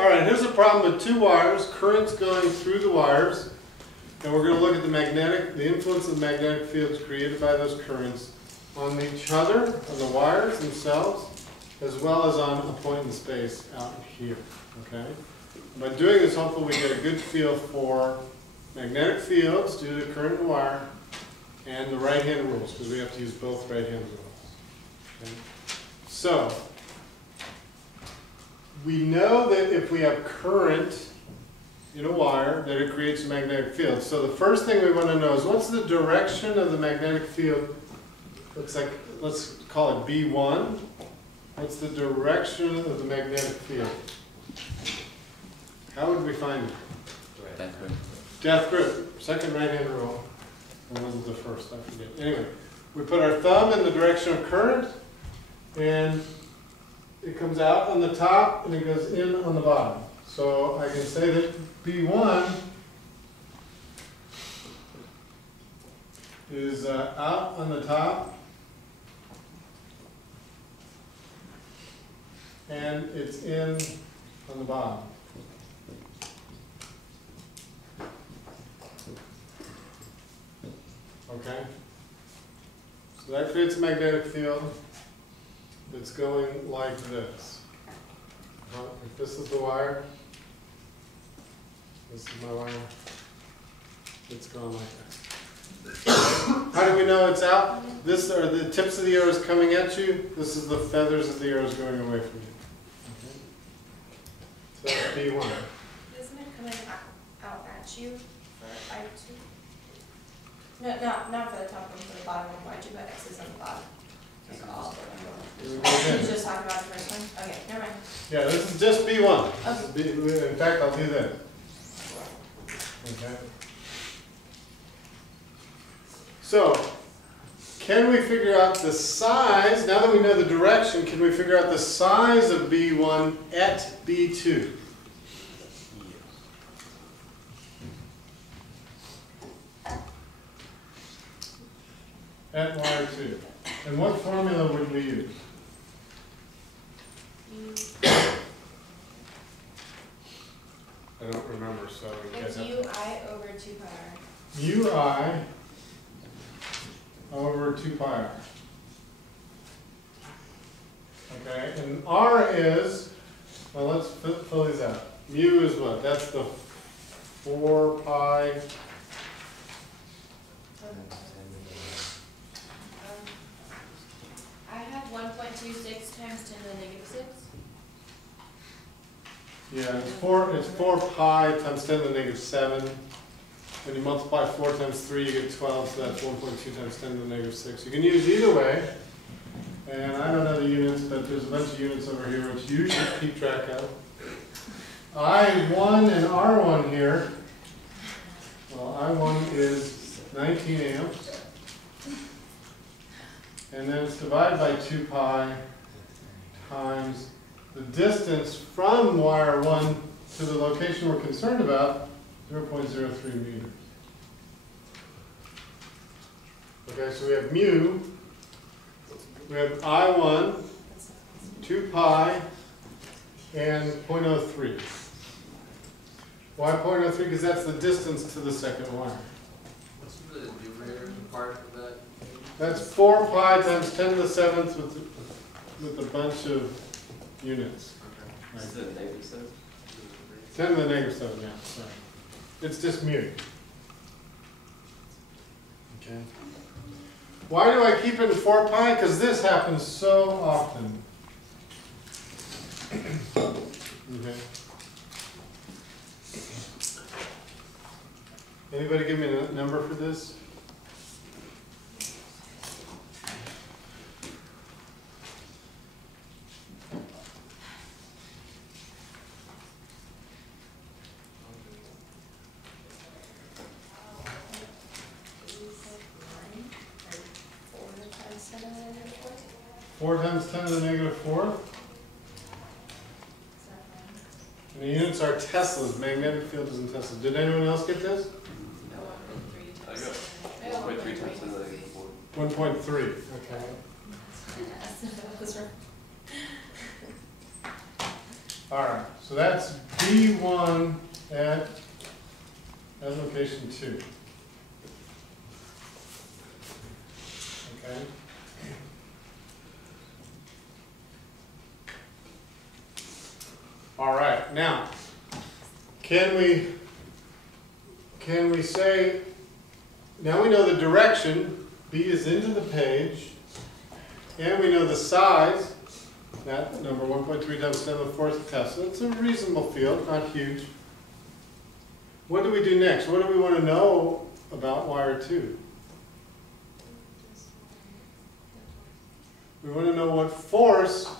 All right, here's the problem with two wires, currents going through the wires, and we're going to look at the influence of the magnetic fields created by those currents on each other, on the wires themselves, as well as on a point in space out here. Okay? By doing this, hopefully we get a good feel for magnetic fields due to current in the wire and the right-hand rules, because we have to use both right-hand rules. Okay? So, we know that if we have current in a wire, that it creates a magnetic field. So the first thing we want to know is what's the direction of the magnetic field? Looks like, let's call it B1. What's the direction of the magnetic field? How would we find it? Death grip. Death grip. Second right-hand rule. Or was it the first? I forget. Anyway, we put our thumb in the direction of current, and it comes out on the top and it goes in on the bottom. So I can say that B1 is out on the top and it's in on the bottom. Okay? So that creates a magnetic field that's going like this. If this is the wire, this is my wire, it's going like this. How do we know it's out? This are the tips of the arrows coming at you. This is the feathers of the arrows going away from you. Okay? So that's B1. Isn't it coming out at you for I2? No, not for the top one, for the bottom one, I2, but X is on the bottom. Like all the way. You just talking about the first one? Okay, never mind. Yeah, this is just B1. Okay. In fact, I'll do that. Okay. So, can we figure out the size, now that we know the direction, can we figure out the size of B1 at B2? At wire 2. And what formula would we use? I don't remember, so you guys It's have UI over 2 pi r. UI over 2 pi r. Okay, and R is, well, let's fill these out. Mu is what? That's the 4 pi. I have 1.26 times 10 to the negative 6. Yeah, it's 4 pi times 10 to the negative 7. When you multiply 4 times 3, you get 12, so that's 1.2 times 10 to the negative 6. You can use either way. And I don't know the units, but there's a bunch of units over here which you should keep track of. I1 and R1 here. Well, I1 is 19 amps. And then it's divided by 2 pi times the distance from wire 1 to the location we're concerned about, 0.03 meters. Okay, so we have mu, we have I1, 2 pi, and 0.03. Why 0.03? Because that's the distance to the second wire. What's the numerator part of that? That's 4 pi times 10 to the 7th with a bunch of units. Okay. Is it negative 7? 10 to the negative 7, yeah, sorry. It's just mu. Okay. Why do I keep it in 4 pi? Because this happens so often. Okay. Anybody give me a number for this? Four times 10 to the negative 4. And the units are Teslas. Magnetic field is in Teslas. Did anyone else get this? I got 1.3 times 10 to the negative 4. 1.3. Okay. All right, so that's B1 at location 2. Okay. All right, now, can we say, now we know the direction, B is into the page, and we know the size, that number 1.3 times 10 to the 4th Tesla. It's a reasonable field, not huge. What do we do next? What do we want to know about wire 2? We want to know what force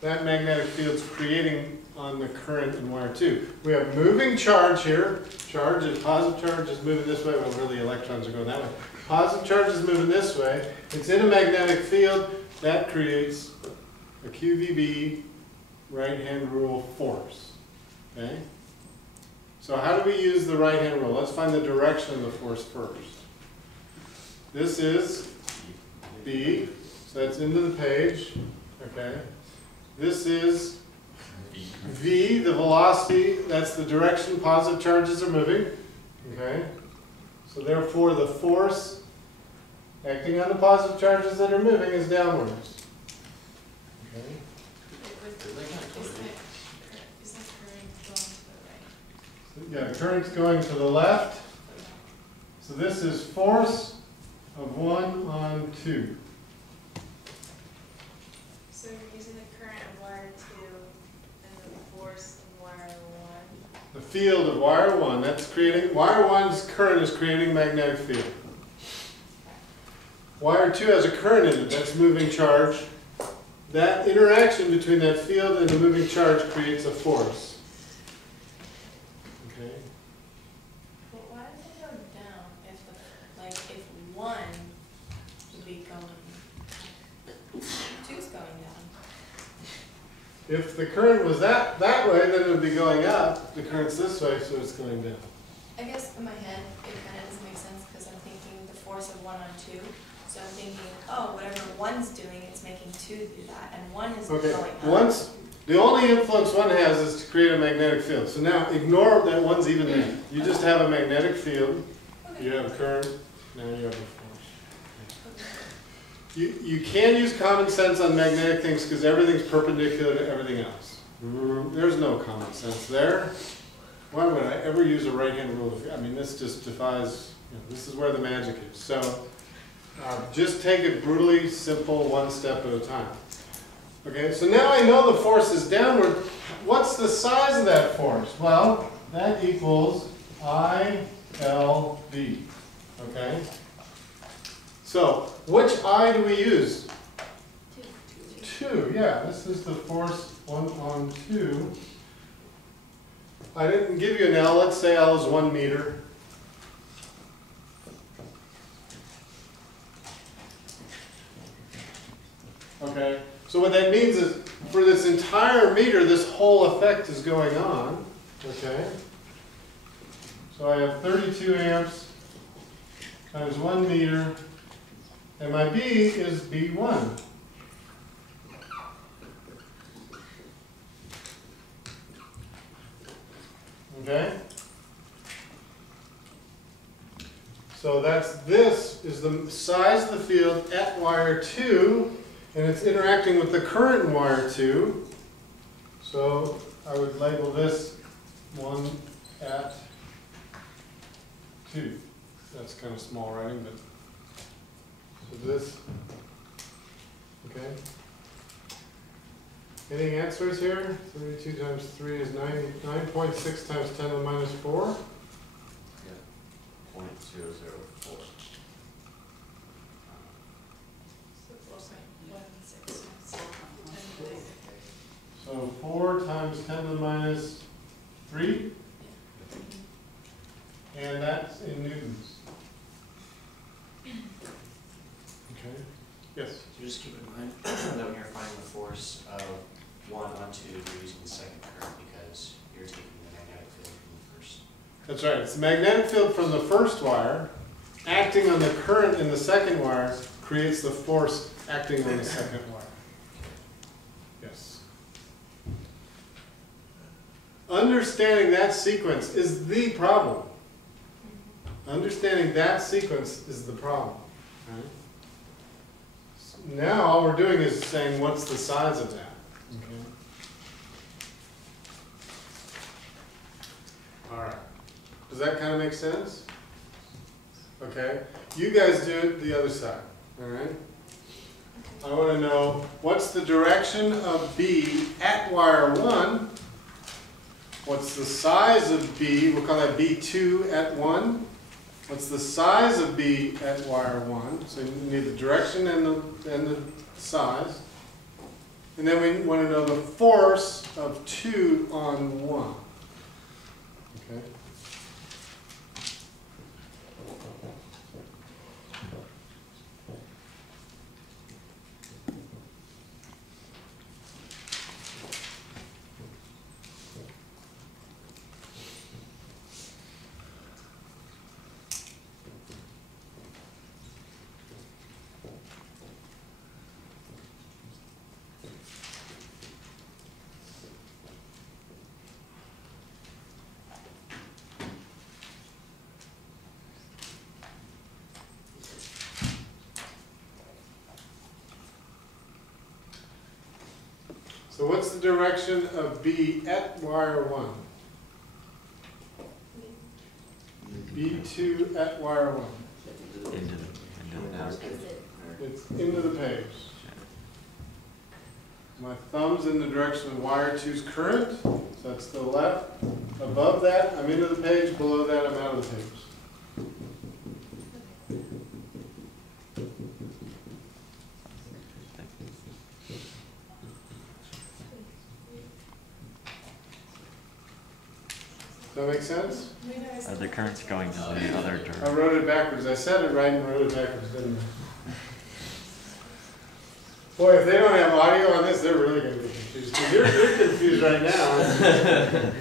that magnetic field is creating on the current in wire 2. We have moving charge here. Charge is positive charge is moving this way. Well, really, electrons are going that way. Positive charge is moving this way. It's in a magnetic field. That creates a QVB right-hand rule force. Okay? So how do we use the right-hand rule? Let's find the direction of the force first. This is B, so that's into the page. Okay? This is V, the velocity, that's the direction positive charges are moving. Okay? So therefore the force acting on the positive charges that are moving is downwards. Okay? Yeah, current's going to the left. So this is force of 1 on 2. So you're using the current of wire 2 and the force of wire 1. The field of wire 1, that's creating, wire 1's current is creating a magnetic field. Wire 2 has a current in it, that's moving charge. That interaction between that field and the moving charge creates a force. Okay? But why does it go down if the, like, if 1 would be going, 2's going down? If the current was that way, then it would be going up. The current's this way, so it's going down. I guess in my head, it kind of doesn't make sense because I'm thinking the force of 1 on 2. So I'm thinking, oh, whatever 1's doing, it's making 2 do that, and 1 is Okay, going up. the only influence 1 has is to create a magnetic field. So now ignore that 1's even there. You just have a magnetic field. Okay. You have a current. Now you have a force. You can use common sense on magnetic things because everything's perpendicular to everything else. There's no common sense there. Why would I ever use a right-hand rule? I mean, this just defies, this is where the magic is. So just take it brutally simple, one step at a time. Okay, so now I know the force is downward. What's the size of that force? Well, that equals ILV. Okay? So, which I do we use? 2, yeah. This is the force 1 on 2. I didn't give you an L. Let's say L is 1 meter. Okay, so what that means is for this entire meter, this whole effect is going on. Okay, so I have 32 amps times 1 meter, and my B is B1. Okay, so this is the size of the field at wire 2. And it's interacting with the current in wire 2. So I would label this 1 at 2. That's kind of small writing, but so this. Okay. Any answers here? 32 times 3 is 9.6 times 10 to the minus 4. Yeah. 0.004. So 4 times 10 to the minus 3. And that's in newtons. Okay. Yes? So just keep in mind that when you're finding the force of 1 on 2, you're using the second current because you're taking the magnetic field from the first. That's right. It's the magnetic field from the first wire acting on the current in the second wire creates the force acting on the second wire. Yes. Understanding that sequence is the problem. Understanding that sequence is the problem. Right? Now all we're doing is saying what's the size of that. Okay. All right. Does that kind of make sense? Okay. You guys do it the other side. All right. I want to know what's the direction of B at wire 1. What's the size of B? We'll call that B2 at 1. What's the size of B at wire 1? So you need the direction and the size. And then we want to know the force of 2 on 1. Okay. So what's the direction of B at wire 1? B2 at wire 1. It's into the page. My thumb's in the direction of wire 2's current, so that's to the left. Above that, I'm into the page. Below that, I'm out of the page. Does that make sense? Are the currents going to the other I direction? wrote it backwards. I said it right and wrote it backwards, didn't I? Boy, if they don't have audio on this, they're really going to get confused. You're confused right now.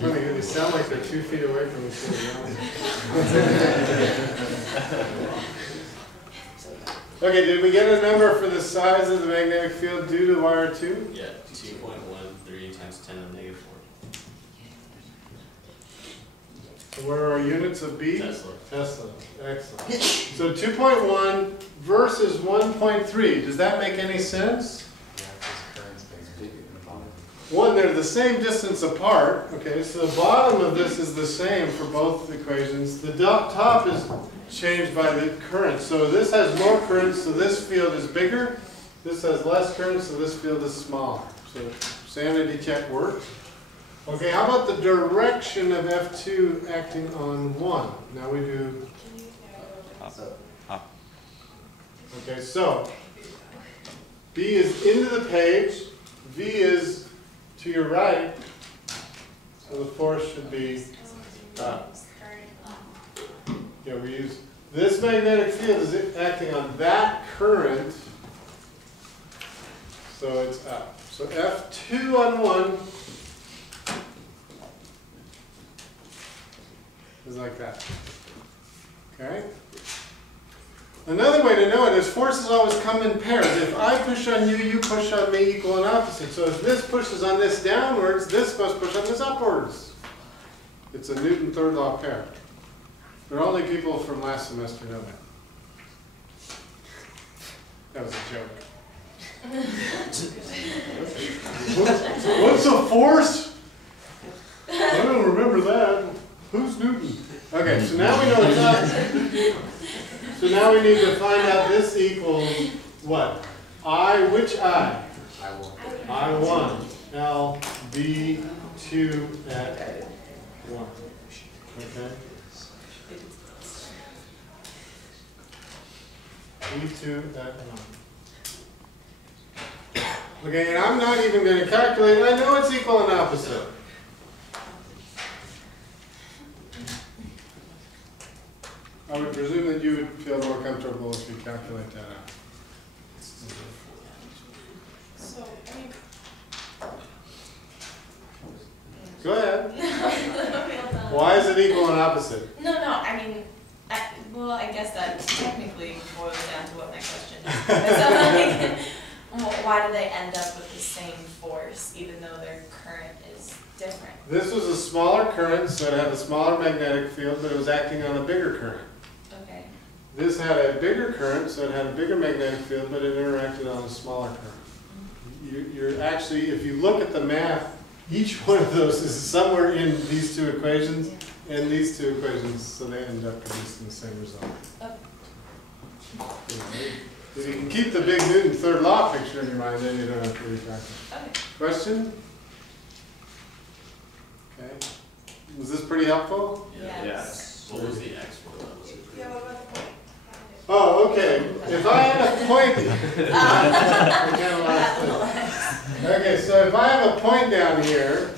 Funny, they sound like they're 2 feet away from each other. Okay, did we get a number for the size of the magnetic field due to wire 2? Yeah, 2.13 times 10 to the negative 4. So where are our units of B? Tesla. Tesla. Excellent. So 2.1 versus 1.3. Does that make any sense? One, they're the same distance apart. Okay, so the bottom of this is the same for both equations. The top is changed by the current. So this has more current, so this field is bigger. This has less current, so this field is smaller. So sanity check works. Okay, how about the direction of F2 acting on 1? Now we do... Up. Okay, so B is into the page, V is to your right, so the force should be up. Yeah, we use this magnetic field is acting on that current, so it's up. So F2 on 1 is like that. Okay? Another way to know it is forces always come in pairs. If I push on you, you push on me, equal and opposite. So if this pushes on this downwards, this must push on this upwards. It's a Newton third law pair. There are only people from last semester know that. That was a joke. What's a force? I don't remember that. Who's Newton? Okay, so now we know it's up. So now we need to find out this equals what? I, which I? I1. L, B2 at 1. Okay? B2 at 1. Okay, and I'm not even going to calculate. I know it's equal and opposite. I would presume that you would feel more comfortable if you calculate that out. So, I mean, Go ahead. Why is it equal and opposite? no, I mean, well, I guess that technically boils down to what my question is. So, like, why do they end up with the same force, even though their current is different? This was a smaller current, so it had a smaller magnetic field, but it was acting on a bigger current. Okay. This had a bigger current, so it had a bigger magnetic field, but it interacted on a smaller current. You're actually, if you look at the math, each one of those is somewhere in these two equations and these two equations, so they end up producing the same result. Okay. If you can keep the big Newton third law picture in your mind, then you don't have to recalculate. Okay. Question? Okay. Was this pretty helpful? Yes. What was the X for? Yeah, what about the point? Oh, okay. If I had a point, okay, so if I have a point down here,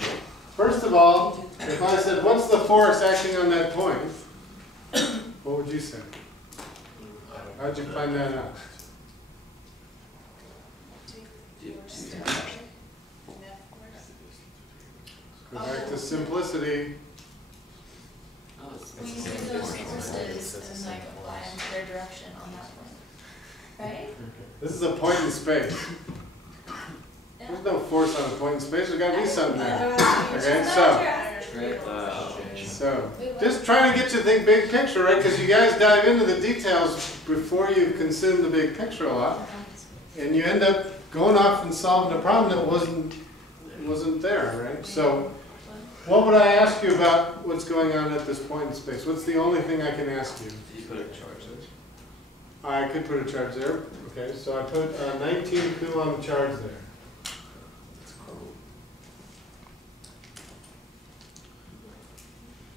first of all, if I said, what's the force acting on that point? What would you say? How'd you find that out? Go back to simplicity. We use those forces and like apply them to their direction on that point, right? This is a point in space. There's no force on a point in space. There's got to be something there. Okay, so just trying to get you to think big picture, right? Because you guys dive into the details before you consume the big picture a lot, and you end up going off and solving a problem that wasn't there, right? So, what would I ask you about what's going on at this point in space? What's the only thing I can ask you? Did you put a charge there? I could put a charge there. Okay, so I put a 19 coulomb charge there.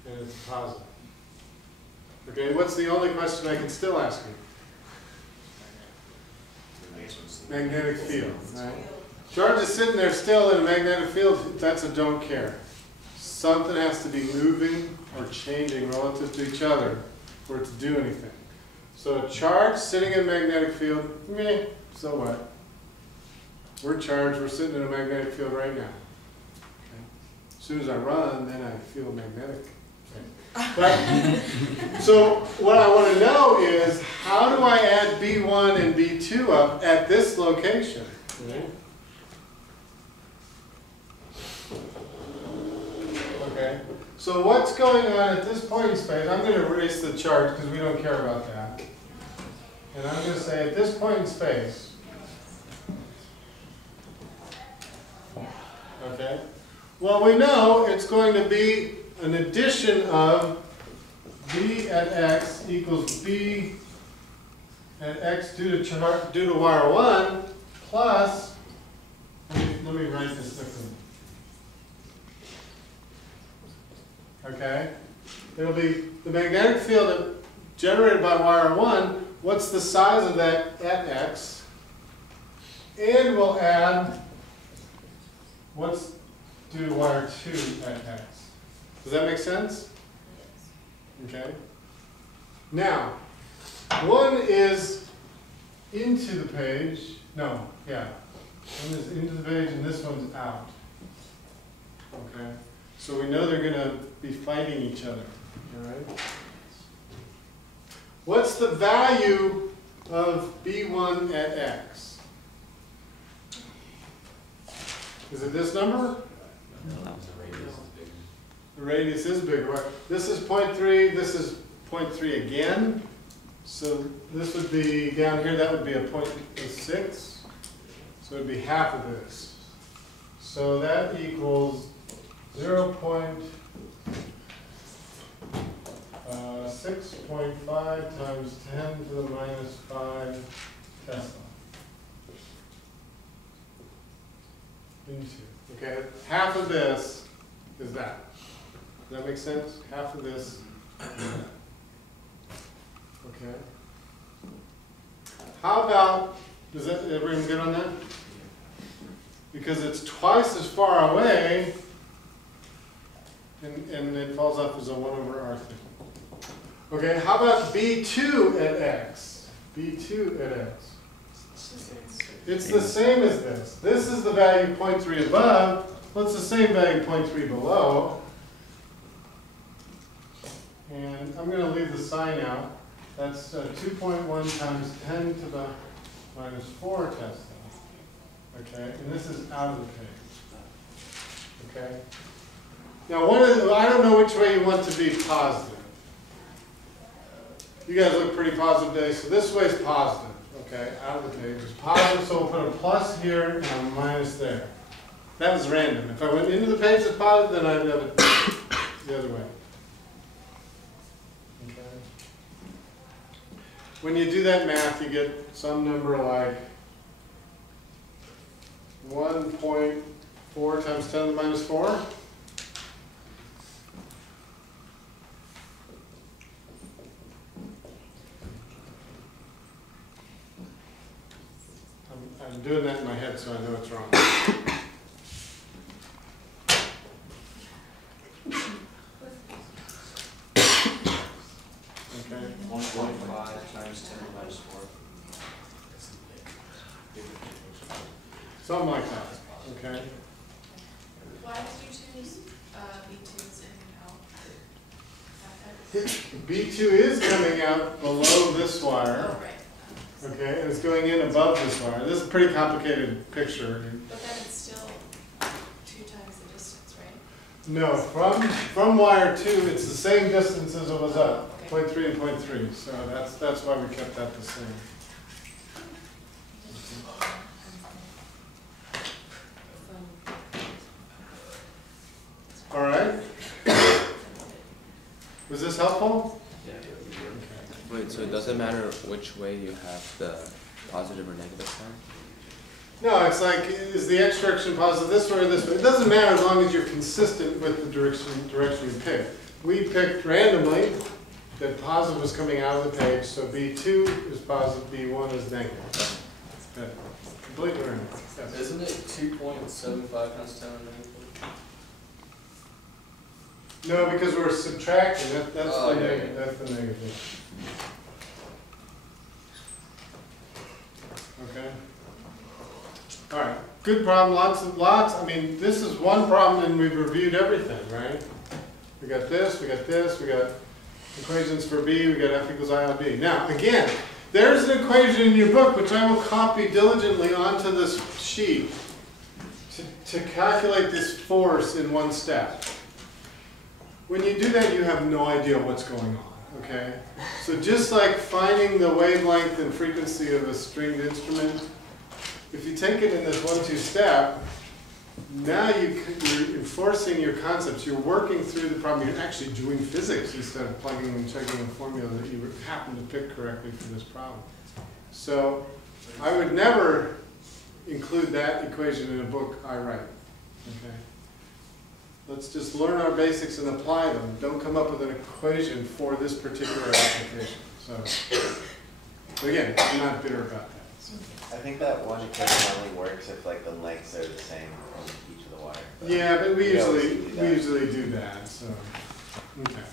And it's positive. Okay, what's the only question I can still ask you? Magnetic field, right? Charge is sitting there still in a magnetic field, that's a don't care. Something has to be moving or changing relative to each other for it to do anything. So a charge sitting in a magnetic field, meh, so what? We're charged, we're sitting in a magnetic field right now. Okay. As soon as I run, then I feel magnetic. Okay. But, so what I want to know is, how do I add B1 and B2 up at this location? Okay. Okay. So what's going on at this point in space? I'm going to erase the charge because we don't care about that. And I'm going to say at this point in space, okay, well, we know it's going to be an addition of B at X equals B at X due to wire 1 plus, let me write this differently. Okay, it'll be the magnetic field generated by wire 1. What's the size of that at X? And we'll add what's due to wire 2 at X. Does that make sense? Okay. Now, one is into the page. No, yeah. One is into the page and this one's out. Okay. So we know they're going to be fighting each other. All right. What's the value of B1 at X? Is it this number? No. The radius is bigger, right? This is 0.3, this is 0.3 again. So this would be, down here, that would be a 0.6. So it would be half of this. So that equals 0.5. 6.5 times 10 to the minus 5 Tesla. Into. Okay, half of this is that. Does that make sense? Half of this is that. Okay. How about, is that everyone good on that? Because it's twice as far away, and it falls off as a 1 over R thing. Okay, how about B2 at X? B2 at X. It's the same as this. This is the value 0.3 above. Well, it's the same value 0.3 below. And I'm going to leave the sign out. That's 2.1 times 10 to the minus 4 Tesla. Okay, and this is out of the page. Okay. Now, I don't know which way you want to be positive. You guys look pretty positive today, so this way is positive. Okay, out of the page is positive, so we'll put a plus here and a minus there. That was random. If I went into the page as positive, then I'd have it the other way. Okay. When you do that math, you get some number like 1.4 times 10 to the minus 4. I'm doing that in my head so I know it's wrong. Okay. 1.5 times 10 to the minus 4. Something like that. Okay. Why did you choose B2s and out? B2 is coming out below this wire. Oh, right. Okay, and it's going in above this wire. This is a pretty complicated picture. But then it's still 2 times the distance, right? No, from wire 2, it's the same distance as it was up, 0.3 and 0.3. So that's why we kept that the same. All right. Was this helpful? Yeah. Wait, so it doesn't matter which way you have the positive or negative sign? No, it's like, is the x direction positive this way or this way? It doesn't matter as long as you're consistent with the direction you pick. We picked randomly that positive was coming out of the page, so B2 is positive, B1 is negative. Yeah. Completely random. Yes. Isn't it 2.75 times 10 to the negative? No, because we're subtracting. That's Oh, the yeah, negative. yeah. That's the negative. Okay. All right. Good problem. Lots. I mean, this is one problem, and we've reviewed everything, right? We got this. We got this. We got equations for B. We got F equals I on B. Now, again, there's an equation in your book which I will copy diligently onto this sheet to calculate this force in one step. When you do that, you have no idea what's going on, okay? So just like finding the wavelength and frequency of a stringed instrument, if you take it in this 1-2 step, now you're enforcing your concepts. You're working through the problem. You're actually doing physics instead of plugging and checking a formula that you happen to pick correctly for this problem. So I would never include that equation in a book I write, okay? Let's just learn our basics and apply them. Don't come up with an equation for this particular application. So again, I'm not bitter about that. So. I think that one equation only works if like the lengths are the same on each of the wires. Yeah, but we always usually do that. So okay.